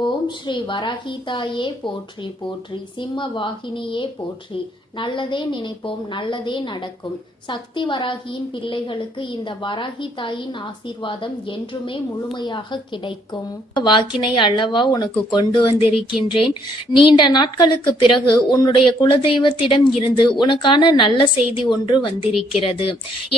ஓம் ஸ்ரீ வராகிதாயே போற்றி போற்றி, சிம்ம வாகினியே போற்றி. நல்லதே நினைப்போம், நல்லதே நடக்கும். சக்தி வராகியின் பிள்ளைகளுக்கு இந்த வராகி தாயின் ஆசீர்வாதம் என்றுமே முழுமையாக கிடைக்கும். வாக்கினை அல்லவா உனக்கு கொண்டு வந்திருக்கின்றேன். நீண்ட நாட்களுக்கு பிறகு உன்னுடைய குலதெய்வத்திடம் இருந்து உனக்கான நல்ல செய்தி ஒன்று வந்திருக்கிறது.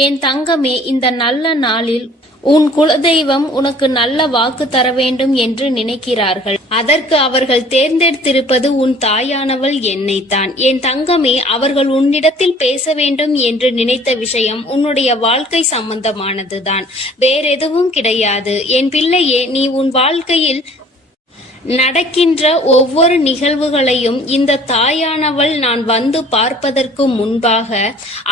என் தங்கமே, இந்த நல்ல நாளில் உன் குலதெய்வம் உனக்கு நல்ல வாக்கு தர வேண்டும் என்று நினைக்கிறார்கள். அதற்கு அவர்கள் தேர்ந்தெடுத்திருப்பது உன் தாயானவள் என்னைத்தான். என் தங்கமே, அவர்கள் உன்னிடத்தில் பேச வேண்டும் என்று நினைத்த விஷயம் உன்னுடைய வாழ்க்கை சம்பந்தமானதுதான், வேறெதுவும் கிடையாது. என் பிள்ளையே, நீ உன் வாழ்க்கையில் நடக்கின்ற ஒவ்வொரு நிகழ்வுகளையும் இந்த தாயானவள் நான் வந்து பார்ப்பதற்கு முன்பாக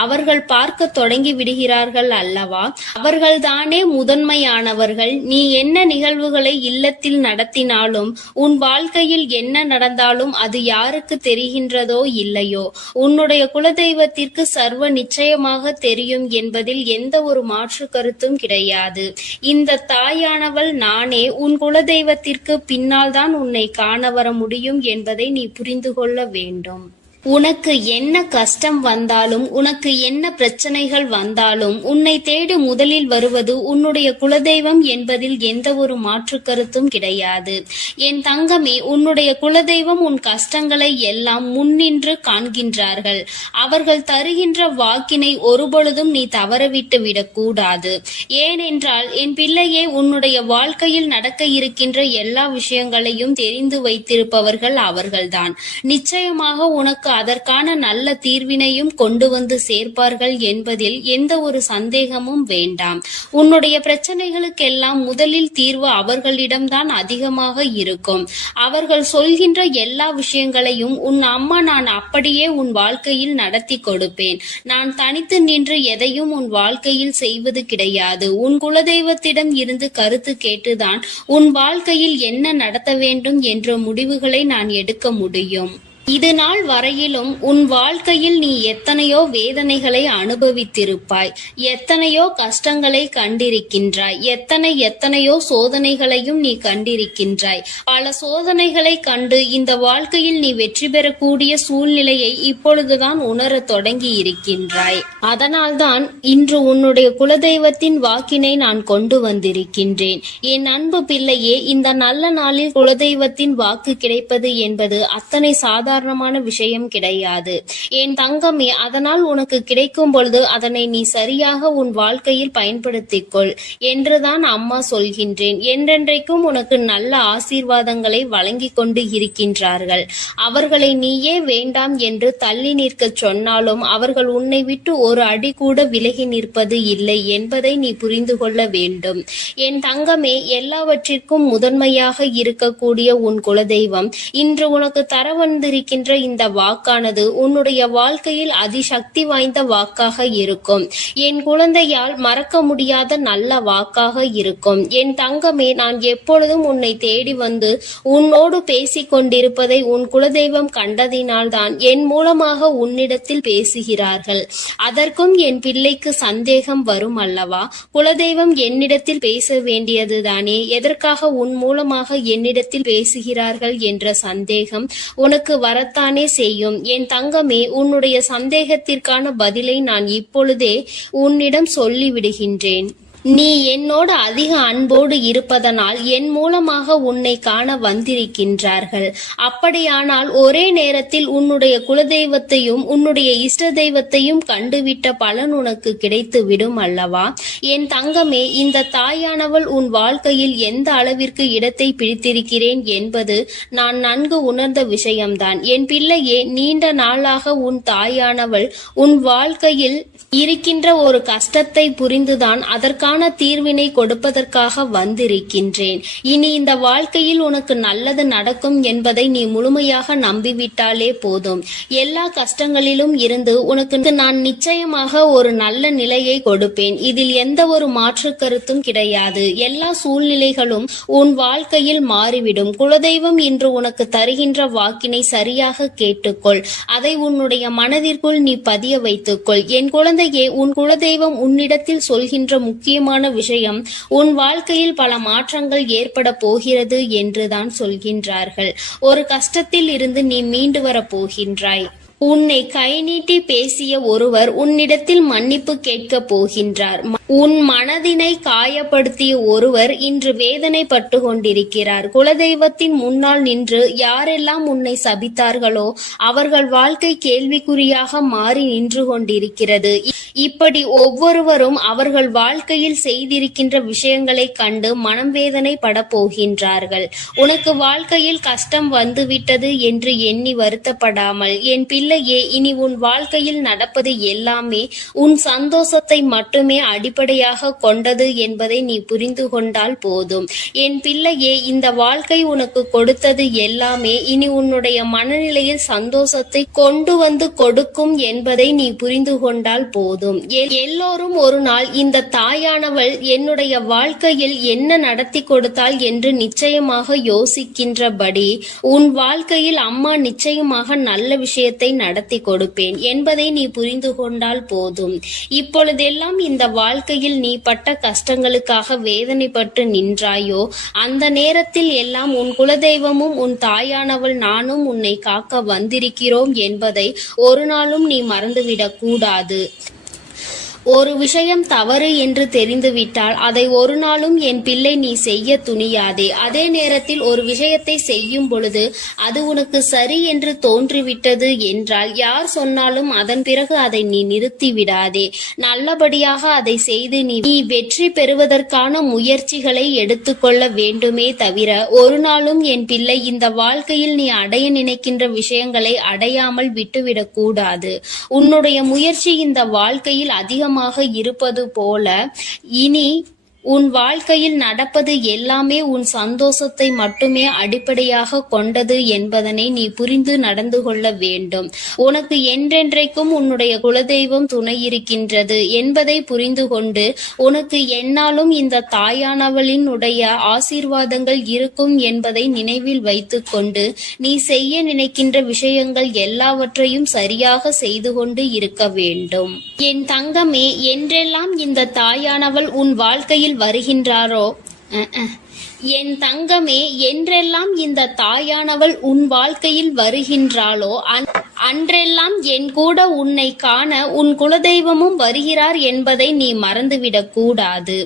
அவர்கள் பார்க்க தொடங்கி விடுகிறார்கள் அல்லவா? அவர்கள்தானே முதன்மையானவர்கள். நீ என்ன நிகழ்வுகளை இல்லத்தில் நடத்தினாலும், உன் வாழ்க்கையில் என்ன நடந்தாலும் அது யாருக்கு தெரிகின்றதோ இல்லையோ, உன்னுடைய குலதெய்வத்திற்கு சர்வ நிச்சயமாக தெரியும் என்பதில் எந்த ஒரு மாற்று கருத்தும் கிடையாது. இந்த தாயானவள் நானே உன் குலதெய்வத்திற்கு பின்னால் உன்னை காண வர முடியும் என்பதை நீ புரிந்து கொள்ள வேண்டும். உனக்கு என்ன கஷ்டம் வந்தாலும், உனக்கு என்ன பிரச்சனைகள் வந்தாலும், உன்னை தேடி முதலில் வருவது உன்னுடைய குலதெய்வம் என்பதில் எந்த ஒரு மாற்று கருத்தும் கிடையாது. என் தங்கமே, உன்னுடைய குலதெய்வம் உன் கஷ்டங்களை எல்லாம் முன்னின்று காண்கின்றார்கள். அவர்கள் தருகின்ற வாக்கினை ஒருபொழுதும் நீ தவறவிட்டு விடக்கூடாது. ஏனென்றால் என் பிள்ளையே, உன்னுடைய வாழ்க்கையில் நடக்க இருக்கின்ற எல்லா விஷயங்களையும் தெரிந்து வைத்திருப்பவர்கள் அவர்கள்தான். நிச்சயமாக உனக்கு அதற்கான நல்ல தீர்வினையும் கொண்டு வந்து சேர்ப்பார்கள் என்பதில் எந்த ஒரு சந்தேகமும் வேண்டாம். உன்னுடைய பிரச்சனைகளுக்கெல்லாம் முதலில் தீர்வு அவர்களிடம்தான் அதிகமாக இருக்கும். அவர்கள் சொல்கின்ற எல்லா விஷயங்களையும் உன் அம்மா நான் அப்படியே உன் வாழ்க்கையில் நடத்தி கொடுப்பேன். நான் தனித்து நின்று எதையும் உன் வாழ்க்கையில் செய்வது கிடையாது. உன் குலதெய்வத்திடம் இருந்து கருத்து கேட்டுதான் உன் வாழ்க்கையில் என்ன நடத்த வேண்டும் என்ற முடிவுகளை நான் எடுக்க முடியும். இது நாள் வரையிலும் உன் வாழ்க்கையில் நீ எத்தனையோ வேதனைகளை அனுபவித்திருப்பாய், எத்தனையோ கஷ்டங்களை கண்டிருக்கின்றாய், எத்தனையோ சோதனைகளையும் நீ கண்டிருக்கின்றாய். பல சோதனைகளை கண்டு இந்த வாழ்க்கையில் நீ வெற்றி பெறக்கூடிய சூழ்நிலையை இப்பொழுதுதான் உணர தொடங்கி இருக்கின்றாய். அதனால்தான் இன்று உன்னுடைய குலதெய்வத்தின் வாக்கினை நான் கொண்டு வந்திருக்கின்றேன். என் அன்பு பிள்ளையே, இந்த நல்ல நாளில் குலதெய்வத்தின் வாக்கு கிடைப்பது என்பது அத்தனை சாதாரண விஷயம் கிடையாது. என் தங்கமே, அதனால் உனக்கு கிடைக்கும் பொழுது அதனை நீ சரியாக உன் வாழ்க்கையில் பயன்படுத்திக்கொள் என்றுதான் அம்மா சொல்கின்றேன். என்றென்றைக்கும் உனக்கு நல்ல ஆசீர்வாதங்களை வழங்கி கொண்டு இருக்கின்றார்கள். அவர்களை நீயே வேண்டாம் என்று தள்ளி நிற்க சொன்னாலும் அவர்கள் உன்னை விட்டு ஒரு அடி கூட விலகி நிற்பது இல்லை என்பதை நீ புரிந்து கொள்ள வேண்டும். என் தங்கமே, எல்லாவற்றிற்கும் முதன்மையாக இருக்கக்கூடிய உன் குலதெய்வம் இன்று உனக்கு தர வந்திருக்கின்ற இந்த வாக்கானது உன்னுடைய வாழ்க்கையில் அதிசக்தி வாய்ந்த வாக்காக இருக்கும். என் குழந்தையால் மறக்க முடியாத நல்ல வாக்காக இருக்கும். என் தங்கமே, நான் எப்பொழுதும் உன்னை தேடி வந்து உன்னோடு பேசிக் கொண்டிருப்பதை உன் குலதெய்வம் கண்டதினால்தான் என் மூலமாக உன்னிடத்தில் பேசுகிறார்கள். அதற்கும் என் பிள்ளைக்கு சந்தேகம் வரும் அல்லவா? குலதெய்வம் என்னிடத்தில் பேச வேண்டியதுதானே, எதற்காக உன் மூலமாக என்னிடத்தில் பேசுகிறார்கள் என்ற சந்தேகம் உனக்கு வரத்தானே செய்யும். என் தங்கமே, உன்னுடைய சந்தேகத்திற்கான பதிலை நான் இப்பொழுதே உன்னிடம் சொல்லிவிடுகின்றேன். நீ என்னோடு அதிக அன்போடு இருப்பதனால் என் மூலமாக உன்னை காண வந்திருக்கின்றார்கள். அப்படியானால் ஒரே நேரத்தில் உன்னுடைய குலதெய்வத்தையும் உன்னுடைய இஷ்ட தெய்வத்தையும் கண்டுவிட்ட பலன் உனக்கு கிடைத்து விடும் அல்லவா? என் தங்கமே, இந்த தாயானவள் உன் வாழ்க்கையில் எந்த அளவிற்கு இடத்தை பிடித்திருக்கிறேன் என்பது நான் நன்கு உணர்ந்த விஷயம்தான். என் பிள்ளையே, நீண்ட நாளாக உன் தாயானவள் உன் வாழ்க்கையில் இருக்கின்ற ஒரு கஷ்டத்தை புரிந்துதான் அதற்கான தீர்வினை கொடுப்பதற்காக வந்திருக்கின்றேன். இனி இந்த வாழ்க்கையில் உனக்கு நல்லது நடக்கும் என்பதை நீ முழுமையாக நம்பிவிட்டாலே போதும். எல்லா கஷ்டங்களிலும் இருந்து உனக்கு நான் நிச்சயமாக ஒரு நல்ல நிலையை கொடுப்பேன். இதில் எந்த ஒரு மாற்று கருத்தும் கிடையாது. எல்லா சூழ்நிலைகளும் உன் வாழ்க்கையில் மாறிவிடும். குலதெய்வம் இன்று உனக்கு தருகின்ற வாக்கினை சரியாக கேட்டுக்கொள். அதை உன்னுடைய மனதிற்குள் நீ பதிய வைத்துக்கொள். என் குழந்தையே, உன் குலதெய்வம் உன்னிடத்தில் சொல்கின்ற முக்கியமான முக்கியமான விஷயம், உன் வாழ்க்கையில் பல மாற்றங்கள் ஏற்பட போகிறது என்றுதான் சொல்கின்றார்கள். ஒரு கஷ்டத்தில் இருந்து நீ மீண்டு வரப் போகின்றாய். உன்னை கை நீட்டி பேசிய ஒருவர் உன்னிடத்தில் மன்னிப்பு கேட்கப் போகின்றார். உன் மனதினை காயப்படுத்திய ஒருவர் இன்று வேதனைப்பட்டு கொண்டிருக்கிறார். குலதெய்வத்தின் முன்னால் நின்று யாரெல்லாம் உன்னை சபித்தார்களோ அவர்கள் வாழ்க்கை கேள்விக்குறியாக மாறி நின்று கொண்டிருக்கிறது. இப்படி ஒவ்வொருவரும் அவர்கள் வாழ்க்கையில் செய்திருக்கின்ற விஷயங்களை கண்டு மனம் வேதனை பட போகின்றார்கள். உனக்கு வாழ்க்கையில் கஷ்டம் வந்துவிட்டது என்று எண்ணி வருத்தப்படாமல், என் பிள்ளையே, இனி உன் வாழ்க்கையில் நடப்பது எல்லாமே உன் சந்தோஷத்தை மட்டுமே அடிப்படையாக கொண்டது என்பதை நீ புரிந்து கொண்டால் போதும். என் பிள்ளையே, இந்த வாழ்க்கை உனக்கு கொடுத்தது எல்லாமே இனி உன்னுடைய மனநிலையில் சந்தோஷத்தை கொண்டு வந்து கொடுக்கும் என்பதை நீ புரிந்து கொண்டால் போதும். எல்லோரும் ஒரு நாள் இந்த தாயானவள் என்னுடைய வாழ்க்கையில் என்ன நடத்தி கொடுத்தாள் என்று நிச்சயமாக யோசிக்கின்றபடி உன் வாழ்க்கையில் அம்மா நிச்சயமாக நல்ல விஷயத்தை நடத்தி கொடுப்பேன் என்பதை நீ புரிந்து கொண்டால் போதும். இப்பொழுதெல்லாம் இந்த வாழ்க்கையில் நீ பட்ட கஷ்டங்களுக்காக வேதனைப்பட்டு நின்றாயோ, அந்த நேரத்தில் எல்லாம் உன் குலதெய்வமும் உன் தாயானவள் நானும் உன்னை காக்க வந்திருக்கிறோம் என்பதை ஒரு நாளும் நீ மறந்துவிடக் கூடாது. ஒரு விஷயம் தவறு என்று தெரிந்துவிட்டால் அதை ஒரு நாளும் என் பிள்ளை நீ செய்ய துணியாதே. அதே நேரத்தில் ஒரு விஷயத்தை செய்யும் பொழுது அது உனக்கு சரி என்று தோன்றிவிட்டது என்றால் யார் சொன்னாலும் அதன் பிறகு அதை நீ நிறுத்தி விடாதே. நல்லபடியாக அதை செய்து நீ வெற்றி பெறுவதற்கான முயற்சிகளை எடுத்துக்கொள்ள வேண்டுமே தவிர ஒரு நாளும் என் பிள்ளை இந்த வாழ்க்கையில் நீ அடைய நினைக்கின்ற விஷயங்களை அடையாமல் விட்டுவிடக் கூடாது. உன்னுடைய முயற்சி இந்த வாழ்க்கையில் அதிகமாக இருப்பது போல இனி உன் வாழ்க்கையில் நடப்பது எல்லாமே உன் சந்தோஷத்தை மட்டுமே அடிப்படையாக கொண்டது என்பதனை நீ புரிந்து நடந்து கொள்ள வேண்டும். உனக்கு என்றென்றைக்கும் உன்னுடைய குலதெய்வம் துணை இருக்கின்றது என்பதை புரிந்து கொண்டு உனக்கு என்னாலும் இந்த தாயானவளின் உடைய ஆசீர்வாதங்கள் இருக்கும் என்பதை நினைவில் வைத்துக் கொண்டு நீ செய்ய நினைக்கின்ற விஷயங்கள் எல்லாவற்றையும் சரியாக செய்து கொண்டு இருக்க வேண்டும். என் தங்கமே, என்றெல்லாம் இந்த தாயானவள் உன் வாழ்க்கையில் வருகின்றாரோ என் தங்கமே, என்றெல்லாம் இந்த தாயானவள் உன் வாழ்க்கையில் வருகின்றாளோ அன்றெல்லாம் என் கூட உன்னை காண உன் குலதெய்வமும் வருகிறார் என்பதை நீ மறந்துவிடக் கூடாது.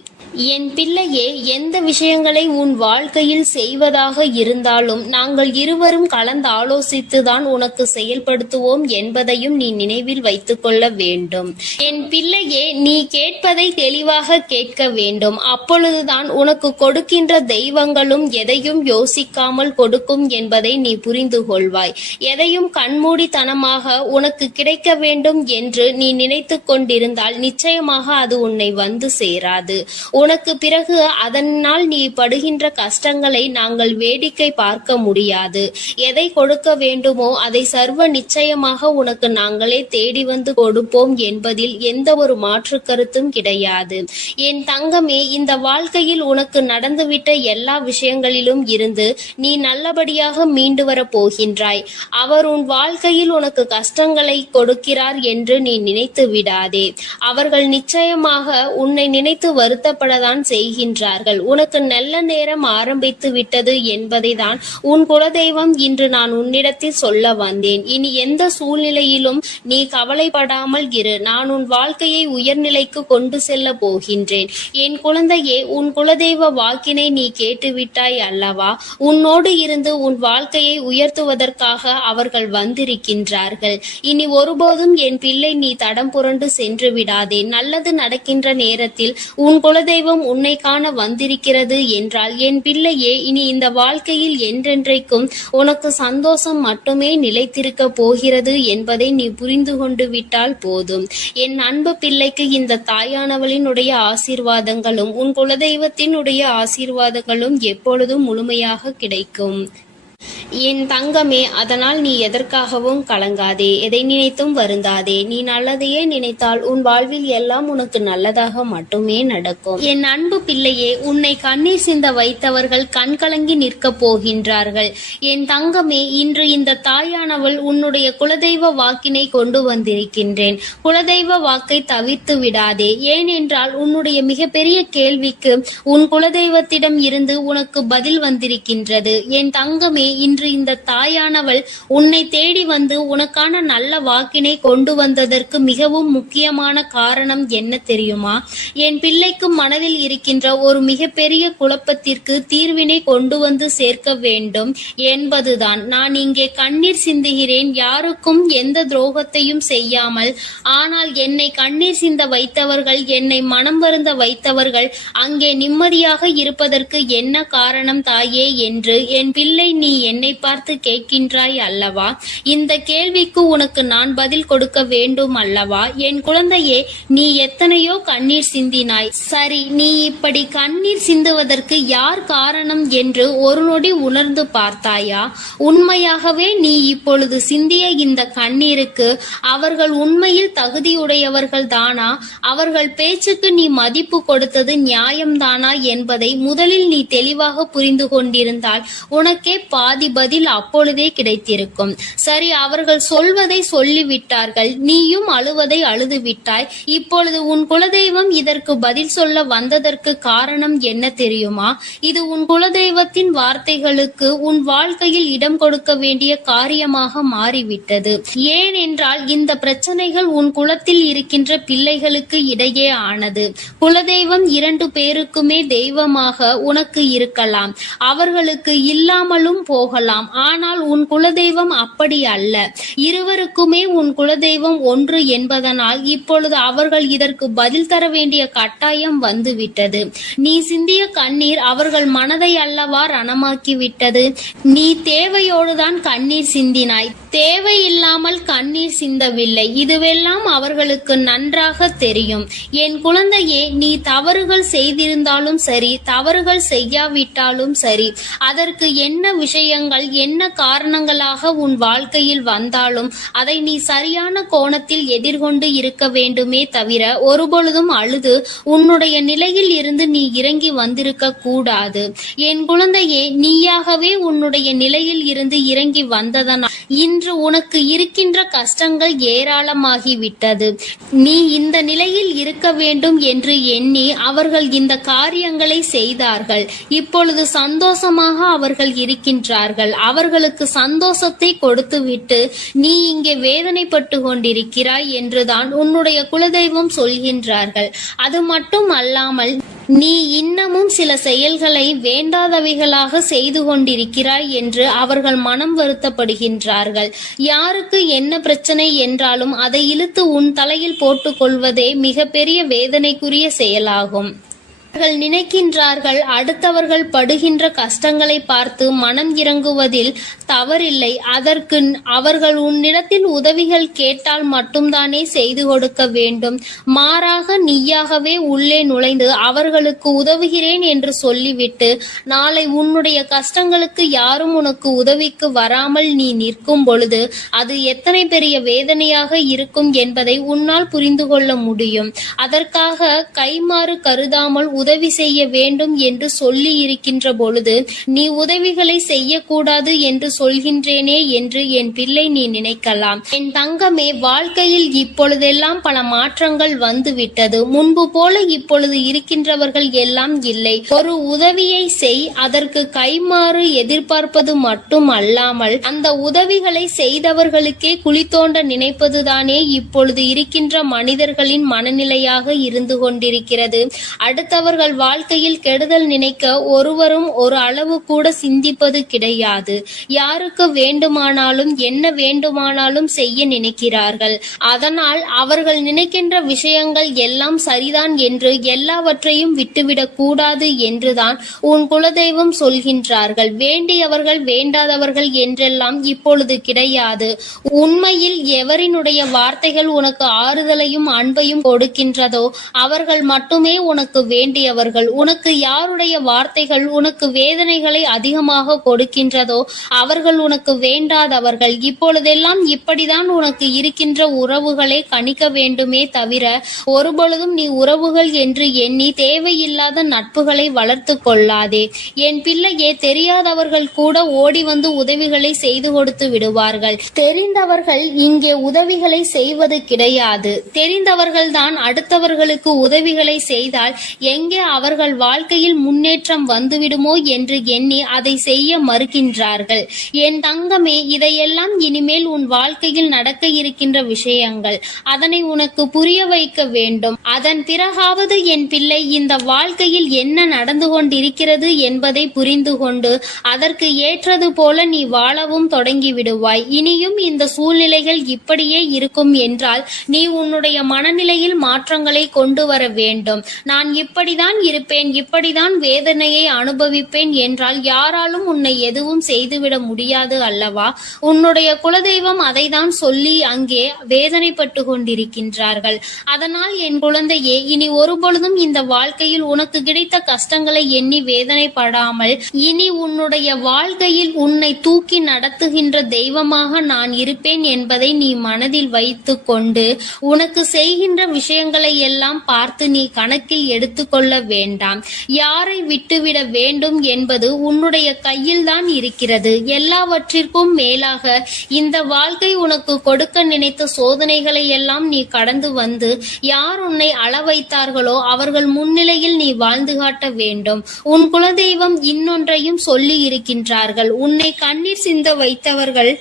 என் பிள்ளையே, எந்த விஷயங்களை உன் வாழ்க்கையில் செய்வதாக இருந்தாலும் நாங்கள் இருவரும் கலந்து ஆலோசித்துதான் உனக்கு செயல்படுத்துவோம் என்பதையும் நீ நினைவில் வைத்துக் கொள்ள வேண்டும். என் பிள்ளையே, நீ கேட்பதை தெளிவாக கேட்க வேண்டும். அப்பொழுதுதான் உனக்கு கொடுக்கின்ற தெய்வங்களும் எதையும் யோசிக்காமல் கொடுக்கும் என்பதை நீ புரிந்து கொள்வாய். எதையும் கண்மூடித்தனமாக உனக்கு கிடைக்க வேண்டும் என்று நீ நினைத்து கொண்டிருந்தால் நிச்சயமாக அது உன்னை வந்து சேராது. உனக்கு பிறகு அதனால் நீ படுகின்ற கஷ்டங்களை நாங்கள் வேடிக்கை பார்க்க முடியாது. எதை கொடுக்க வேண்டுமோ அதை சர்வ நிச்சயமாக உனக்கு நாங்களே தேடி வந்து கொடுப்போம் என்பதில் எந்த ஒரு மாற்று கருத்தும் கிடையாது. என் தங்கமே, இந்த வாழ்க்கையில் உனக்கு நடந்துவிட்ட எல்லா விஷயங்களிலும் இருந்து நீ நல்லபடியாக மீண்டு வரப் போகின்றாய். அவர் உன் வாழ்க்கையில் உனக்கு கஷ்டங்களை கொடுக்கிறார் என்று நீ நினைத்து விடாதே. அவர்கள் நிச்சயமாக உன்னை நினைத்து வருத்தப்படதான் செய்கின்றார்கள். உனக்கு நல்ல நேரம் ஆரம்பித்து விட்டது என்பதை தான் உன் குலதெய்வம் இன்று நான் உன்னிடத்தில் சொல்ல வந்தேன். இனி எந்த சூழ்நிலையிலும் நீ கவலைப்படாமல் இரு. நான் உன் வாழ்க்கையை உயர்நிலைக்கு கொண்டு செல்ல போகின்றேன். என் குழந்தையே, உன் குலதெய்வ வாக்கினை நீ கேட்டுவிட்டாய் அல்லவா? உன்னோடு இருந்து உன் வாழ்க்கையை உயர்த்துவதற்காக அவர்கள் வந்திருக்கின்றார்கள். இனி ஒருபோதும் என் பிள்ளை நீ தடம் புரண்டு சென்று விடாதே. நல்லது நடக்கின்ற நேரத்தில் உன் குலதெய்வம் உன்னை காண வந்திருக்கிறது என்றால் என் பிள்ளையே, இனி இந்த வாழ்க்கையில் என்றென்றைக்கும் உனக்கு சந்தோஷம் மட்டுமே நிலைத்திருக்க போகிறது என்பதை நீ புரிந்து கொண்டு விட்டால் போதும். என் அன்பு பிள்ளைக்கு இந்த தாயானவளினுடைய ஆசீர்வாதங்களும் உன் குலதெய்வத்தினுடைய ஆசீர்வாதங்களும் எப்பொழுதும் முழுமையாக கிடைக்கும். என் தங்கமே, அதனால் நீ எதற்காகவும் கலங்காதே, எதை நினைத்தும் வருந்தாதே. நீ நல்லதையே நினைத்தால் உன் வாழ்வில் எல்லாம் உனக்கு நல்லதாக மட்டுமே நடக்கும். என் அன்பு பிள்ளையே, உன்னை கண்ணீர் சிந்த வைத்தவர்கள் கண்கலங்கி நிற்கப் போகின்றார்கள். என் தங்கமே, இன்று இந்த தாயானவள் உன்னுடைய குலதெய்வ வாக்கினை கொண்டு வந்திருக்கின்றேன். குலதெய்வ வாக்கை தவிர்த்து விடாதே. ஏனென்றால் உன்னுடைய மிகப்பெரிய கேள்விக்கு உன் குலதெய்வத்திடம் இருந்து உனக்கு பதில் வந்திருக்கின்றது. என் தங்கமே, இன்று இந்த தாயானவள் உன்னை தேடி வந்து உனக்கான நல்ல வாக்கினை கொண்டு வந்ததற்கு மிகவும் முக்கியமான காரணம் என்ன தெரியுமா? என் பிள்ளைக்கு மனதில் இருக்கின்ற ஒரு மிகப்பெரிய குழப்பத்திற்கு தீர்வினை கொண்டு வந்து சேர்க்க வேண்டும் என்பதுதான். நான் இங்கே கண்ணீர் சிந்துகிறேன், யாருக்கும் எந்த துரோகத்தையும் செய்யாமல். ஆனால் என்னை கண்ணீர் சிந்த வைத்தவர்கள், என்னை மனம் வருந்த வைத்தவர்கள் அங்கே நிம்மதியாக இருப்பதற்கு என்ன காரணம் தாயே என்று என் பிள்ளை நீ என்னை பார்த்து கேட்கின்றாய் அல்லவா? இந்த கேள்விக்கு உனக்கு நான் பதில் கொடுக்க வேண்டும் அல்லவா? என் குழந்தையே, நீ எத்தனையோ கண்ணீர் சிந்தினாய். சரி, நீ இப்படி கண்ணீர் சிந்துவதற்கு யார் காரணம் என்று ஒரு நொடி உணர்ந்து பார்த்தாயா? உண்மையாகவே நீ இப்பொழுது சிந்திய இந்த கண்ணீருக்கு அவர்கள் உண்மையில் தகுதியுடையவர்கள் தானா? அவர்கள் பேச்சுக்கு நீ மதிப்பு கொடுத்தது நியாயம்தானா என்பதை முதலில் நீ தெளிவாக புரிந்து கொண்டிருந்தால் உனக்கே பாதி பதில் அப்பொழுதே கிடைத்திருக்கும். சரி, அவர்கள் சொல்வதை சொல்லிவிட்டார்கள், நீயும் அழுவதை அழுது விட்டாய். இப்பொழுது உன் குலதெய்வம் இதற்கு பதில் சொல்ல வந்ததற்கு காரணம் என்ன தெரியுமா? இது உன் குலதெய்வத்தின் வார்த்தைகளுக்கு உன் வாழ்க்கையில் இடம் கொடுக்க வேண்டிய காரியமாக மாறிவிட்டது. ஏனென்றால் இந்த பிரச்சனைகள் உன் குலத்தில் இருக்கின்ற பிள்ளைகளுக்கு இடையே ஆனது. குலதெய்வம் 2 பேருக்குமே தெய்வமாக உனக்கு இருக்கலாம், அவர்களுக்கு இல்லாமலும் போகலாம். ஆனால் உன் குலதெய்வம் அப்படி அல்ல. இருவருக்குமே உன் குலதெய்வம் ஒன்று என்பதனால் இப்பொழுது அவர்கள் இதற்கு பதில் தர வேண்டிய கட்டாயம் வந்துவிட்டது. நீ சிந்திய கண்ணீர் அவர்கள் மனதை அல்லவா ரணமாக்கி விட்டது. நீ தேவையோடுதான் கண்ணீர் சிந்தினாய், தேவையில்லாமல் கண்ணீர் சிந்தவில்லை. இதுவெல்லாம் அவர்களுக்கு நன்றாக தெரியும். என் குழந்தையே, நீ தவறுகள் செய்திருந்தாலும் சரி, தவறுகள் செய்யாவிட்டாலும் சரி, அதற்கு என்ன விஷயங்கள், என்ன காரணங்களாக உன் வாழ்க்கையில் வந்தாலும் அதை நீ சரியான கோணத்தில் எதிர்கொண்டு இருக்க வேண்டுமே தவிர ஒருபொழுதும் அழுது உன்னுடைய நிலையில் இருந்து நீ இறங்கி வந்திருக்க கூடாது. என் குழந்தையே, நீயாகவே உன்னுடைய நிலையில் இருந்து இறங்கி வந்ததனால் இன்று உனக்கு இருக்கின்ற கஷ்டங்கள் ஏராளமாகிவிட்டது. நீ இந்த நிலையில் இருக்க வேண்டும் என்று எண்ணி அவர்கள் இந்த காரியங்களை செய்தார்கள். இப்பொழுது சந்தோஷமாக அவர்கள் இருக்கின்றார்கள். அவர்களுக்கு சந்தோஷத்தை கொடுத்துவிட்டு நீ இங்கே வேதனைப்பட்டு கொண்டிருக்கிறாய் என்றுதான் உன்னுடைய குலதெய்வம் சொல்கின்றார்கள். அது மட்டும் அல்லாமல் நீ இன்னமும் சில செயல்களை வேண்டாதவைகளாக செய்து கொண்டிருக்கிறாய் என்று அவர்கள் மனம் வருத்தப்படுகின்றார்கள். யாருக்கு என்ன பிரச்சனை என்றாலும் அதை இழுத்து உன் தலையில் போட்டுக் கொள்வதே மிகப்பெரிய வேதனைக்குரிய செயலாகும். அவர்கள் நினைக்கின்றார்கள், அடுத்தவர்கள் படுகின்ற கஷ்டங்களை பார்த்து மனம் இறங்குவதில் தவறில்லை. அதற்கு அவர்கள் உன்னிடத்தில் உதவிகள் கேட்டால் மட்டும்தானே செய்து கொடுக்க வேண்டும். மாறாக நீயாகவே உள்ளே நுழைந்து அவர்களுக்கு உதவுகிறேன் என்று சொல்லிவிட்டு நாளை உன்னுடைய கஷ்டங்களுக்கு யாரும் உனக்கு உதவிக்கு வராமல் நீ நிற்கும் பொழுது அது எத்தனை பெரிய வேதனையாக இருக்கும் என்பதை உன்னால் புரிந்து கொள்ள முடியும். அதற்காக கைமாறு கருதாமல் உதவி செய்ய வேண்டும் என்று சொல்லி இருக்கின்ற பொழுது நீ உதவிகளை செய்யக்கூடாது என்று சொல்கின்றேனே என்று என் பிள்ளை நீ நினைக்கலாம். என் தங்கமே, வாழ்க்கையில் இப்பொழுதெல்லாம் பல மாற்றங்கள் வந்துவிட்டது. முன்பு போல இப்பொழுது இருக்கின்றவர்கள் எல்லாம் இல்லை. ஒரு உதவியை செய், அதற்கு கைமாறு எதிர்பார்ப்பது மட்டும் அல்லாமல் அந்த உதவிகளை செய்தவர்களுக்கே குழி தோண்ட நினைப்பதுதானே இப்பொழுது இருக்கின்ற மனிதர்களின் மனநிலையாக இருந்து கொண்டிருக்கிறது. அடுத்தவர்கள் வாழ்க்கையில் கெடுதல் நினைக்க ஒருவரும் ஒரு அளவு கூட சிந்திப்பது கிடையாது. யாருக்கு வேண்டுமானாலும் என்ன வேண்டுமானாலும் செய்ய நினைக்கிறார்கள். அதனால் அவர்கள் நினைக்கின்ற விஷயங்கள் எல்லாம் சரிதான் என்று எல்லாவற்றையும் விட்டுவிடக் கூடாது என்றுதான் உன் குலதெய்வம் சொல்கின்றார்கள். வேண்டியவர்கள் வேண்டாதவர்கள் என்றெல்லாம் இப்பொழுது கிடையாது. உண்மையில் எவரினுடைய வார்த்தைகள் உனக்கு ஆறுதலையும் அன்பையும் கொடுக்கின்றதோ அவர்கள் மட்டுமே உனக்கு வேண்டிய யாருடையவர்கள், உனக்கு யாருடைய வார்த்தைகள் உனக்கு வேதனைகளை அதிகமாக கொடுக்கின்றதோ அவர்கள் உனக்கு வேண்டாதவர்கள். இப்பொழுதெல்லாம் இப்படிதான் உனக்கு இருக்கின்ற உறவுகளை கணிக்க வேண்டுமே தவிர ஒருபொழுதும் நீ உறவுகள் என்று எண்ணி தேவையில்லாத நட்புகளை வளர்த்து கொள்ளாதே. என் பிள்ளையே, தெரியாதவர்கள் கூட ஓடி வந்து உதவிகளை செய்து கொடுத்து விடுவார்கள். தெரிந்தவர்கள் இங்கே உதவிகளை செய்வது கிடையாது. தெரிந்தவர்கள்தான் அடுத்தவர்களுக்கு உதவிகளை செய்தால் எங்கே அவர்கள் வாழ்க்கையில் முன்னேற்றம் வந்துவிடுமோ என்று எண்ணி அதை செய்ய மறுக்கின்றார்கள். என் தங்கமே, இதையெல்லாம் இனிமேல் உன் வாழ்க்கையில் நடக்க இருக்கின்ற விஷயங்கள். அதனை உனக்கு புரிய வைக்க வேண்டும். அதன் பிறகாவது என் பிள்ளை இந்த வாழ்க்கையில் என்ன நடந்து கொண்டிருக்கிறது என்பதை புரிந்து கொண்டு அதற்கு ஏற்றது போல நீ வாழவும் தொடங்கி விடுவாய். இனியும் இந்த சூழ்நிலைகள் இப்படியே இருக்கும் என்றால் நீ உன்னுடைய மனநிலையில் மாற்றங்களை கொண்டு வர வேண்டும். நான் இப்படிதான் இருப்பேன், இப்படிதான் வேதனையை அனுபவிப்பேன் என்றால் யாராலும் உன்னை எதுவும் செய்துவிட முடியாது அல்லவா? உன்னுடைய குலதெய்வம் அதைதான் சொல்லி அங்கே வேதனைப்பட்டு கொண்டிருக்கின்றார்கள். அதனால் என் குழந்தையே, இனி ஒருபொழுதும் இந்த வாழ்க்கையில் உனக்கு கிடைத்த கஷ்டங்களை எண்ணி வேதனைப்படாமல் இனி உன்னுடைய வாழ்க்கையில் உன்னை தூக்கி நடத்துகின்ற தெய்வமாக நான் இருப்பேன் என்பதை நீ மனதில் வைத்து கொண்டு உனக்கு செய்கின்ற விஷயங்களை எல்லாம் பார்த்து நீ கணக்கில் எடுத்துக்கொள்ள வேண்டாம். யாரை விட்டுவிட வேண்டும் என்பது உன்னுடைய கையில் தான் இருக்கிறது. எல்லாவற்றிற்கும் மேலாக இந்த வாழ்க்கை உனக்கு கொடுக்க நினைத்த சோதனைகளை எல்லாம் நீ கடந்து வந்து யார் உன்னை அள வைத்தார்களோ அவர்கள் முன்னிலையில் நீ வாழ்ந்து காட்ட வேண்டும். உன் குலதெய்வம் இன்னொன்றையும் சொல்லி இருக்கின்றார்கள். உன்னை கண்ணீர் சிந்த வைத்தவர்கள்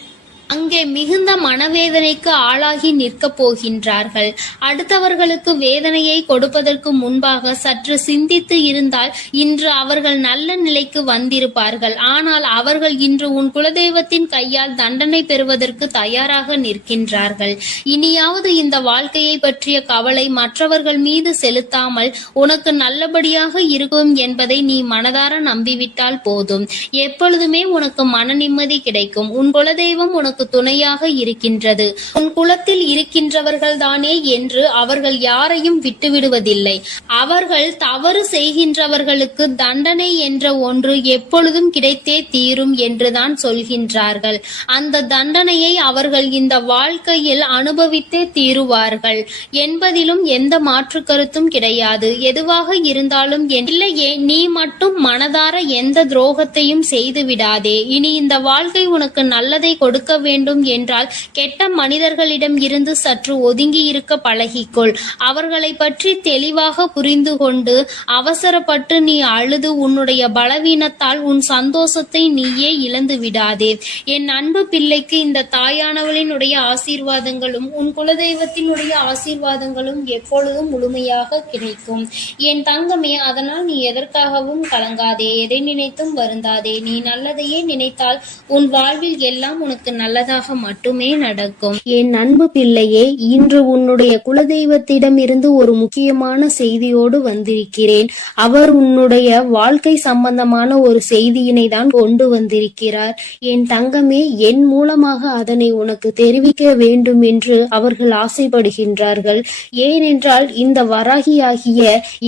அங்கே மிகுந்த மனவேதனைக்கு ஆளாகி நிற்கப் போகின்றார்கள். அடுத்தவர்களுக்கு வேதனையை கொடுப்பதற்கு முன்பாக சற்று சிந்தித்து இருந்தால் இன்று அவர்கள் நல்ல நிலைக்கு வந்திருப்பார்கள். ஆனால் அவர்கள் இன்று உன் குலதெய்வத்தின் கையால் தண்டனை பெறுவதற்கு தயாராக நிற்கின்றார்கள். இனியாவது இந்த வாழ்க்கையை பற்றிய கவலை மற்றவர்கள் மீது செலுத்தாமல் உனக்கு நல்லபடியாக இருக்கும் என்பதை நீ மனதார நம்பிவிட்டால் போதும். எப்பொழுதுமே உனக்கு மன நிம்மதி கிடைக்கும். உன் குலதெய்வம் உனக்கு துணையாக இருக்கின்றது. உன் குலத்தில் இருக்கின்றவர்கள் தானே என்று அவர்கள் யாரையும் விட்டுவிடுவதில்லை. அவர்கள் தவறு செய்கின்றவர்களுக்கு தண்டனை என்ற ஒன்று எப்பொழுதும் கிடைத்தே தீரும் என்றுதான் சொல்கின்றார்கள். அந்த தண்டனையை அவர்கள் இந்த வாழ்க்கையில் அனுபவித்தே தீருவார்கள் என்பதிலும் எந்த மாற்று கருத்தும் கிடையாது. எதுவாக இருந்தாலும் இல்லையே, நீ மட்டும் மனதார எந்த துரோகத்தையும் செய்து விடாதே. இனி இந்த வாழ்க்கை உனக்கு நல்லதை கொடுக்க வேண்டும் என்றால் கெட்ட மனிதர்களிடம் இருந்து சற்று ஒதுங்கி இருக்க பழகிக்கொள். அவர்களை பற்றி தெளிவாக புரிந்து கொண்டு அவசரப்பட்டு நீ அழுது உன்னுடைய பலவீனத்தால் உன் சந்தோஷத்தை நீயே இழந்து விடாதே. என் அன்பு பிள்ளைக்கு இந்த தாயானவளினுடைய ஆசீர்வாதங்களும் உன் குலதெய்வத்தினுடைய ஆசீர்வாதங்களும் எப்பொழுதும் முழுமையாக கிடைக்கும். என் தங்கமே, அதனால் நீ எதற்காகவும் கலங்காதே, எதை நினைத்தும் வருந்தாதே. நீ நல்லதையே நினைத்தால் உன் வாழ்வில் எல்லாம் உனக்கு நல்லதாக மட்டுமே நடக்கும். என் அன்பு பிள்ளையே, இன்று உன்னுடைய குலதெய்வத்திடம் இருந்து ஒரு முக்கியமான செய்தியோடு வந்திருக்கிறேன். அவர் உன்னுடைய வாழ்க்கை சம்பந்தமான ஒரு செய்தியினை தான் கொண்டு வந்திருக்கிறார். என் தங்கமே, என் மூலமாக அதனை உனக்கு தெரிவிக்க வேண்டும் என்று அவர்கள் ஆசைப்படுகின்றார்கள். ஏனென்றால் இந்த வராகியாகிய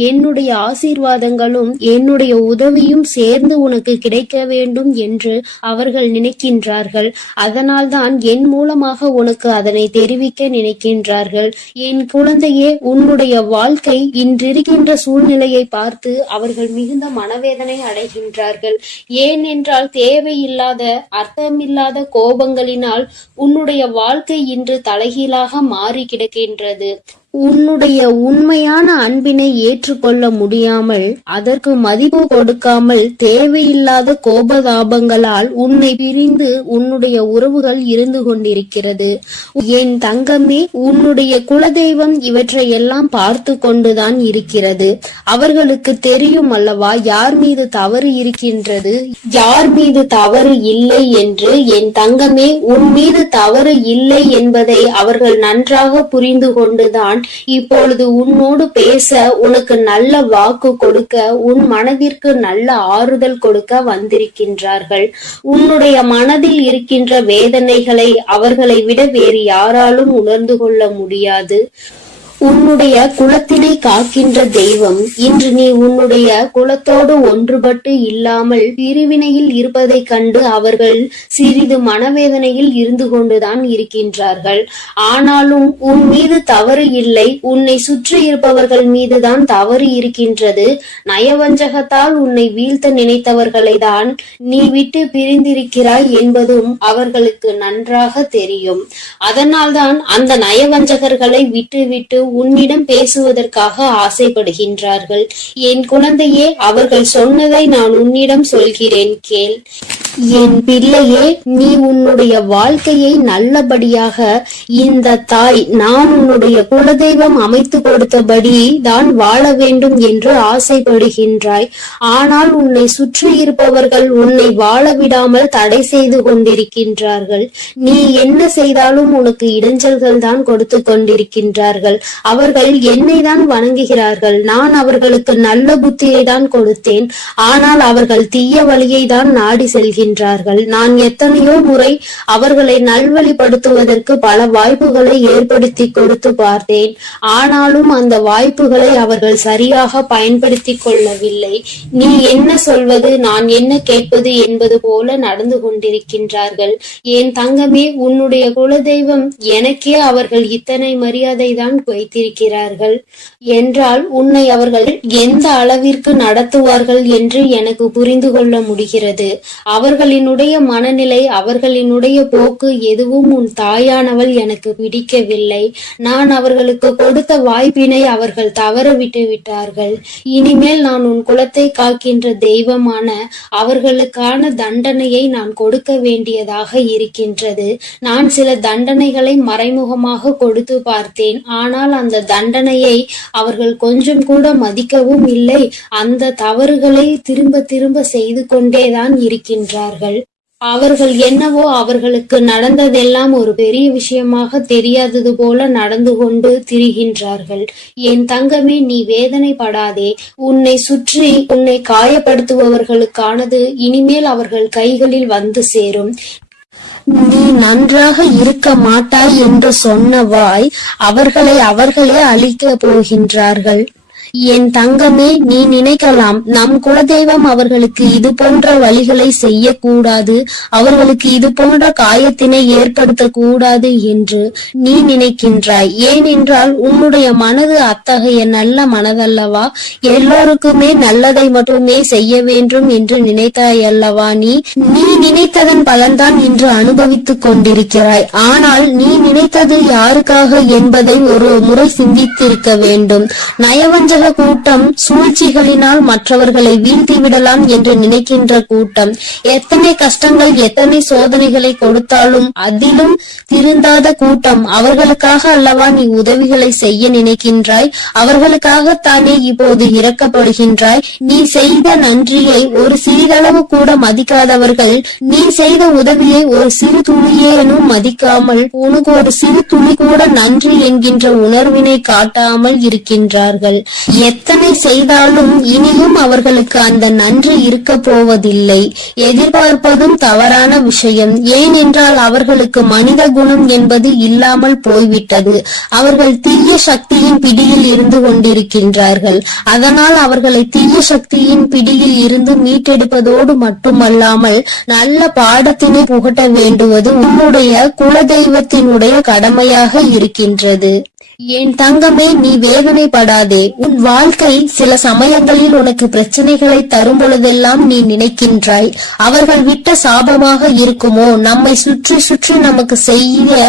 என்னுடைய ஆசீர்வாதங்களும் என்னுடைய உதவியும் சேர்ந்து உனக்கு கிடைக்க வேண்டும் என்று அவர்கள் நினைக்கின்றார்கள். அதனால்தான் என் மூலமாக உனக்கு அதனை தெரிவிக்க நினைக்கின்றார்கள். என் குழந்தையே, உன்னுடைய வாழ்க்கை இன்றிருக்கின்ற சூழ்நிலையை பார்த்து அவர்கள் மிகுந்த மனவேதனை அடைகின்றார்கள். ஏனென்றால் தேவையில்லாத அர்த்தமில்லாத கோபங்களினால் உன்னுடைய வாழ்க்கை இன்று தலைகீழாக மாறி கிடக்கின்றது. உன்னுடைய உண்மையான அன்பினை ஏற்றுக்கொள்ள முடியாமல் அதற்கு மதிப்பு கொடுக்காமல் தேவையில்லாத கோபதாபங்களால் உன்னை பிரிந்து உன்னுடைய உறவுகள் இருந்து கொண்டிருக்கிறது. என் தங்கமே, உன்னுடைய குலதெய்வம் இவற்றை எல்லாம் பார்த்து கொண்டுதான் இருக்கிறது. அவர்களுக்கு தெரியும் அல்லவா யார் மீது தவறு இருக்கின்றது, யார் மீது தவறு இல்லை என்று. என் தங்கமே, உன் மீது தவறு இல்லை என்பதை அவர்கள் நன்றாக புரிந்து கொண்டுதான் இப்பொழுது உன்னோடு பேச, உனக்கு நல்ல வாக்கு கொடுக்க, உன் மனதிற்கு நல்ல ஆறுதல் கொடுக்க வந்திருக்கின்றார்கள். உன்னுடைய மனதில் இருக்கின்ற வேதனைகளை அவர்களை விட வேறு யாராலும் உணர்ந்து கொள்ள முடியாது. உன்னுடைய குலத்தினை காக்கின்ற தெய்வம் இன்று நீ உன்னுடைய குலத்தோடு ஒன்றுபட்டு இல்லாமல் பிரிவினையில் இருப்பதைக் கண்டு அவர்கள் சிறிது மனவேதனையில் இருந்து கொண்டுதான் இருக்கின்றார்கள். ஆனாலும் உன் மீது தவறு இல்லை, உன்னை சுற்றி இருப்பவர்கள் மீதுதான் தவறு இருக்கின்றது. நயவஞ்சகத்தால் உன்னை வீழ்த்த நினைத்தவர்களை தான் நீ விட்டு பிரிந்திருக்கிறாய் என்பதும் அவர்களுக்கு நன்றாக தெரியும். அதனால்தான் அந்த நயவஞ்சகர்களை விட்டு உன்னிடம் பேசுவதற்காக ஆசைப்படுகின்றார்கள். என் குழந்தையே, அவர்கள் சொன்னதை நான் உன்னிடம் சொல்கிறேன், கேள். என் பிள்ளையே, நீ உன்னுடைய வாழ்க்கையை நல்லபடியாக இந்த தாய் நான் உன்னுடைய குலதெய்வம் அமைத்து கொடுத்தபடி தான் வாழ வேண்டும் என்று ஆசைப்படுகின்றாய். ஆனால் உன்னை சுற்றி இருப்பவர்கள் உன்னை வாழ விடாமல் தடை செய்து கொண்டிருக்கின்றார்கள். நீ என்ன செய்தாலும் உனக்கு இடைஞ்சல்கள் தான் கொடுத்து கொண்டிருக்கின்றார்கள். அவர்கள் என்னை தான் வணங்குகிறார்கள். நான் அவர்களுக்கு நல்ல புத்தியை தான் கொடுத்தேன். ஆனால் அவர்கள் தீய வழியை தான் நாடி செல்கின்றார்கள். நான் எத்தனையோ முறை அவர்களை நல்வழிப்படுத்துவதற்கு பல வாய்ப்புகளை ஏற்படுத்தி கொடுத்து பார்த்தேன். ஆனாலும் அந்த வாய்ப்புகளை அவர்கள் சரியாக பயன்படுத்தி கொள்ளவில்லை. நீ என்ன சொல்வது, நான் என்ன கேட்பது என்பது போல நடந்து கொண்டிருக்கின்றார்கள். என் தங்கமே, உன்னுடைய குலதெய்வம் எனக்கே அவர்கள் இத்தனை மரியாதை தான் வைத்திருக்கிறார்கள் என்றால் உன்னை அவர்கள் எந்த அளவிற்கு நடத்துவார்கள் என்று எனக்கு புரிந்து கொள்ள முடிகிறது. அவர்களினுடைய மனநிலை, அவர்களினுடைய போக்கு எதுவும் உன் தாயானவள் எனக்கு பிடிக்கவில்லை. நான் அவர்களுக்கு கொடுத்த வாய்ப்பினை அவர்கள் தவற விட்டு விட்டார்கள். இனிமேல் நான் உன் குலத்தை காக்கின்ற தெய்வமான அவர்களுக்கான தண்டனையை நான் கொடுக்க வேண்டியதாக இருக்கின்றது. நான் சில தண்டனைகளை மறைமுகமாக கொடுத்து பார்த்தேன். ஆனால் அந்த தண்டனையை அவர்கள் கொஞ்சம் கூட மதிக்கவும் இல்லை. அந்த தவறுகளை திரும்ப திரும்ப செய்து கொண்டேதான் இருக்கின்றார்கள். அவர்கள் என்னவோ அவர்களுக்கு நடந்ததெல்லாம் ஒரு பெரிய விஷயமாக தெரியாதது போல நடந்து கொண்டு திரிகின்றார்கள். என் தங்கமே, நீ வேதனைப்படாதே. உன்னை சுற்றி உன்னை காயப்படுத்துபவர்களுக்கானது இனிமேல் அவர்கள் கைகளில் வந்து சேரும். நீ நன்றாக இருக்க மாட்டாய் என்று சொன்ன வாய் அவர்களே அழிக்க போகின்றார்கள். என் தங்கமே, நீ நினைக்கலாம் நம் குலதெய்வம் அவர்களுக்கு இது போன்ற வழிகளை செய்யக்கூடாது, அவர்களுக்கு இது போன்ற காயத்தினை ஏற்படுத்த கூடாது என்று நீ நினைக்கின்றாய். ஏனென்றால் உன்னுடைய மனது அத்தகைய நல்ல மனதல்லவா? எல்லோருக்குமே நல்லதை மட்டுமே செய்ய வேண்டும் என்று நினைத்தாய் அல்லவா? நீ நினைத்ததன் பலன்தான் இன்று அனுபவித்துக் கொண்டிருக்கிறாய். ஆனால் நீ நினைத்தது யாருக்காக என்பதை ஒரு முறை சிந்தித்திருக்க வேண்டும். நயவஞ்சக கூட்டம் சூழ்ச்சிகளினால் மற்றவர்களை வீழ்த்திவிடலாம் என்று நினைக்கின்ற கூட்டம். எத்தனை கஷ்டங்கள், எத்தனை சோதனைகளை கொடுத்தாலும் அதிலும் திருந்தாத கூட்டம். அவர்களுக்காக அல்லவா நீ உதவிகளை செய்ய நினைக்கின்றாய்? அவர்களுக்காகத்தானே இப்போது இறக்கப்படுகின்றாய்? நீ செய்த நன்றியை ஒரு சிறிதளவு கூட மதிக்காதவர்கள் நீ செய்த உதவியை ஒரு சிறு துளியேனும் மதிக்காமல் உனக்கு ஒரு சிறு துளி கூட நன்றி என்கின்ற உணர்வினை காட்டாமல் இருக்கின்றார்கள். எத்தனை செய்தாலும் இனியும் அவர்களுக்கு அந்த நன்றி இருக்க போவதில்லை. எதிர்பார்ப்பதும் தவறான விஷயம். ஏனென்றால் அவர்களுக்கு மனித குணம் என்பது இல்லாமல் போய்விட்டது. அவர்கள் தீய சக்தியின் பிடியில் இருந்து கொண்டிருக்கின்றார்கள். அதனால் அவர்களை தீய சக்தியின் பிடியில் இருந்து மீட்டெடுப்பதோடு மட்டுமல்லாமல் நல்ல பாடத்தினை புகட்ட வேண்டுவது உன்னுடைய குலதெய்வத்தினுடைய கடமையாக இருக்கின்றது. என் தங்கமே, நீ வேதனைப்படாதே. உன் வாழ்க்கை சில சமயங்களில் உனக்கு பிரச்சனைகளை தரும் பொழுதெல்லாம் நீ நினைக்கின்றாய், அவர்கள் விட்ட சாபமாக இருக்குமோ, நம்மை சுற்றி சுற்றி நமக்கு செய்ய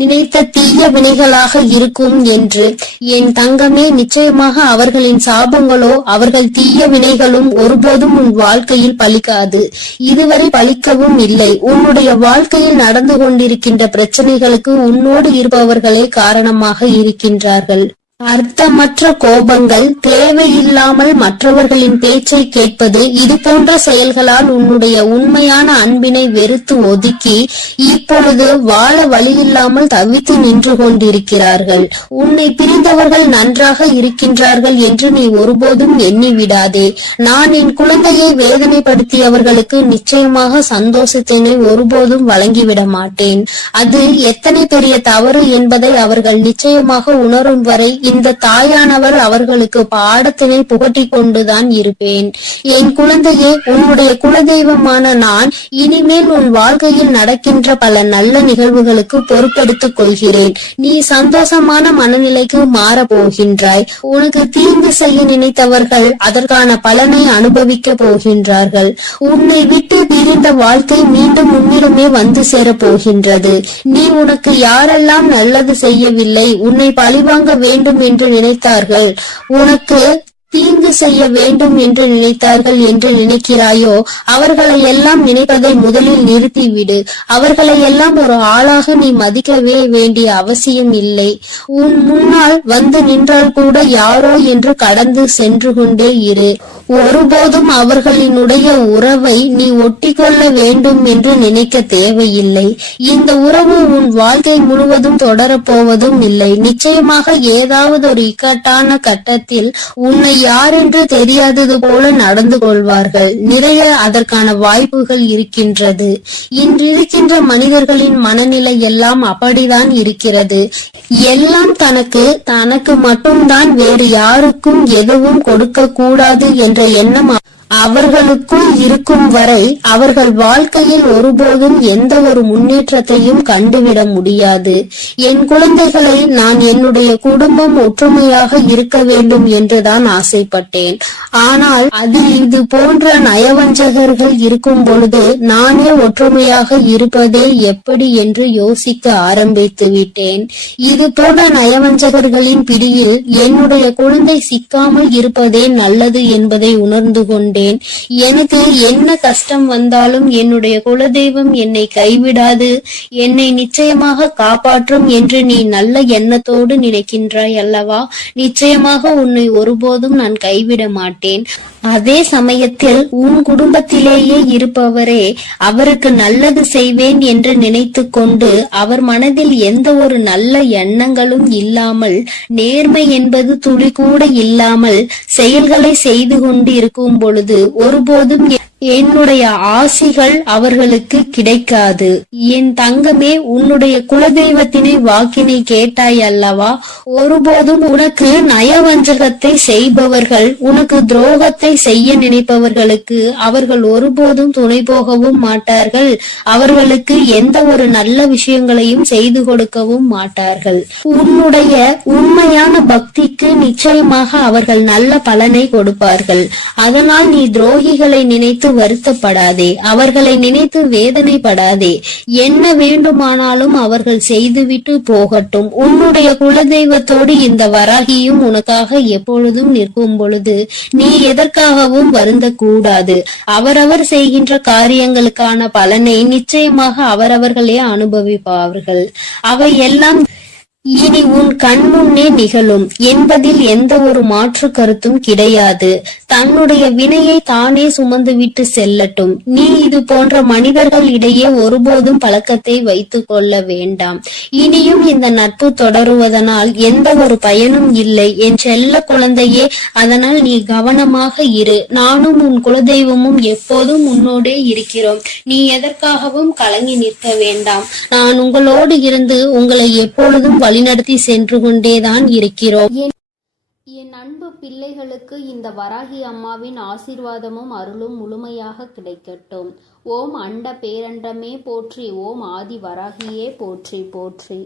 நினைத்த தீய வினைகளாக இருக்கும் என்று. என் தங்கமே, நிச்சயமாக அவர்களின் சாபங்களோ அவர்கள் தீய வினைகளும் ஒருபோதும் உன் வாழ்க்கையில் பலிக்காது. இதுவரை பலிக்கவும் இல்லை. உன்னுடைய வாழ்க்கையில் நடந்து கொண்டிருக்கின்ற பிரச்சனைகளுக்கு உன்னோடு இருப்பவர்களே காரணமாக இருக்கின்றார்கள். அர்த்தமற்ற கோபங்கள், தேவையில்லாமல் மற்றவர்களின் பேச்சை கேட்பது, இது போன்ற செயல்களால் உன்னுடைய உண்மையான அன்பினை வெறுத்து ஒதுக்கி இப்பொழுது வாழ வழியில்லாமல் தவித்து நின்று கொண்டிருக்கிறார்கள். உன்னை பிரிந்தவர்கள் நன்றாக இருக்கின்றார்கள் என்று நீ ஒருபோதும் எண்ணி விடாதே. நான் என் குழந்தையை வேதனைப்படுத்தியவர்களுக்கு நிச்சயமாக சந்தோஷத்தினை ஒருபோதும் வழங்கிவிட மாட்டேன். அது எத்தனை பெரிய தவறு என்பதை அவர்கள் நிச்சயமாக உணரும் வரை இந்த தாயானவர் அவர்களுக்கு பாடத்தினை புகட்டி கொண்டுதான் இருப்பேன். என் குழந்தையே, உன்னுடைய குலதெய்வமான நான் இனிமேல் உன் வாழ்க்கையில் நடக்கின்ற பல நல்ல நிகழ்வுகளுக்கு பொறுப்பெடுத்துக் கொள்கிறேன். நீ சந்தோஷமான மனநிலைக்கு மாற போகின்றாய். உனக்கு தீங்கு செய்ய நினைத்தவர்கள் அதற்கான பலனை அனுபவிக்க போகின்றார்கள். உன்னை விட்டு பிரிந்த வாழ்க்கை மீண்டும் உன்னிடமே வந்து சேரப் போகின்றது. நீ உனக்கு யாரெல்லாம் நல்லது செய்யவில்லை, உன்னை பழிவாங்க வேண்டும் என்று நினைத்தார்கள், உனக்கு தீங்கு செய்ய வேண்டும் என்று நினைத்தார்கள் என்று நினைக்கிறாயோ, அவர்களை எல்லாம் நினைப்பதை முதலில் நிறுத்திவிடு. அவர்களை எல்லாம் ஒரு ஆளாக நீ மதிக்கவே வேண்டிய அவசியம் இல்லை. உன் முன்னால் வந்து நின்றால் கூட யாரோ என்று கடந்து சென்று கொண்டே இரு. ஒருபோதும் அவர்களினுடைய உறவை நீ ஒட்டி கொள்ள வேண்டும் என்று நினைக்க தேவையில்லை. இந்த உறவு உன் வாழ்க்கை முழுவதும் தொடரப்போவதும் இல்லை. நிச்சயமாக ஏதாவது ஒரு இக்கட்டான கட்டத்தில் உன்னை யார் என்று தெரியாதது போல நடந்து கொள்வார்கள். நிறைய அதற்கான வாய்ப்புகள் இருக்கின்றது. இன்றிருக்கின்ற மனிதர்களின் மனநிலை எல்லாம் அப்படிதான் இருக்கிறது. எல்லாம் தனக்கு மட்டும்தான், வேறு யாருக்கும் எதுவும் கொடுக்க கூடாது என்ற எண்ணம் அவர்களுக்குள் இருக்கும் வரை அவர்கள் வாழ்க்கையில் ஒருபோதும் எந்த ஒரு முன்னேற்றத்தையும் கண்டுவிட முடியாது. என் குழந்தைகளை, நான் என்னுடைய குடும்பம் ஒற்றுமையாக இருக்க வேண்டும் என்றுதான் ஆசைப்பட்டேன். ஆனால் அதில் இது போன்ற நயவஞ்சகர்கள் இருக்கும் பொழுது நானே ஒற்றுமையாக இருப்பதே எப்படி என்று யோசிக்க ஆரம்பித்து விட்டேன். இது போன்ற நயவஞ்சகர்களின் பிடியில் என்னுடைய குழந்தை சிக்காமல் இருப்பதே நல்லது என்பதை உணர்ந்து கொண்டேன். எனக்கு என்ன கஷ்டம் வந்தாலும் என்னுடைய குலதெய்வம் என்னை கைவிடாது, என்னை நிச்சயமாக காப்பாற்றும் என்று நீ நல்ல எண்ணத்தோடு நினைக்கின்றாய் அல்லவா? நிச்சயமாக உன்னை ஒருபோதும் நான் கைவிட மாட்டேன். அதே சமயத்தில் உன் குடும்பத்திலேயே இருப்பவரே அவருக்கு நல்லது செய்வேன் என்று நினைத்து கொண்டு அவர் மனதில் எந்த ஒரு நல்ல எண்ணங்களும் இல்லாமல், நேர்மை என்பது துளி கூட இல்லாமல் செயல்களை செய்து கொண்டு இருக்கும் பொழுது ஒருபோதும் என்னுடைய ஆசிகள் அவர்களுக்கு கிடைக்காது. என் தங்கமே, உன்னுடைய குலதெய்வத்தினை வாக்கினை கேட்டாய் அல்லவா? ஒருபோதும் உனக்கு நயவஞ்சகத்தை செய்பவர்கள், உனக்கு துரோகத்தை செய்ய நினைப்பவர்களுக்கு அவர்கள் ஒருபோதும் துணை போகவும் மாட்டார்கள். அவர்களுக்கு எந்த ஒரு நல்ல விஷயங்களையும் செய்து கொடுக்கவும் மாட்டார்கள். உன்னுடைய உண்மையான பக்திக்கு நிச்சயமாக அவர்கள் நல்ல பலனை கொடுப்பார்கள். அதனால் நீ துரோகிகளை நினைத்து வருத்தப்படாதே, அவர்களை நினைத்து வேதனைப்படாதே. என்ன வேண்டுமானாலும் அவர்கள் செய்துவிட்டு போகட்டும். உன்னுடைய குலதெய்வத்தோடு இந்த வராகியும் உனக்காக எப்பொழுதும் நிற்கும் பொழுது நீ எதற்காகவும் வருந்த கூடாது. அவரவர் செய்கின்ற காரியங்களுக்கான பலனை நிச்சயமாக அவரவர்களே அனுபவிப்பார்கள். அவை எல்லாம் இனி உன் கண் முன்னே நிகழும் என்பதில் எந்த ஒரு மாற்று கருத்தும் கிடையாது. தன்னுடைய வினையை தானே சுமந்துவிட்டு செல்லட்டும். நீ இது போன்ற மனிதர்கள் இடையே ஒருபோதும் பழக்கத்தை வைத்துக் கொள்ள வேண்டாம். இனியும் இந்த நட்பு தொடருவதனால் எந்த ஒரு பயனும் இல்லை என் செல்ல குழந்தையே. அதனால் நீ கவனமாக இரு. நானும் உன் குலதெய்வமும் எப்போதும் உன்னோடே இருக்கிறோம். நீ எதற்காகவும் கலங்கி நிற்க வேண்டாம். நான் உங்களோடு இருந்து உங்களை எப்பொழுதும் வழிநடத்தி சென்று கொண்டேதான் இருக்கிறோம். என் அன்பு பிள்ளைகளுக்கு இந்த வராகி அம்மாவின் ஆசீர்வாதமும் அருளும் முழுமையாக கிடைக்கட்டும். ஓம் அண்ட பேரண்டமே போற்றி, ஓம் ஆதி வராகியே போற்றி போற்றி.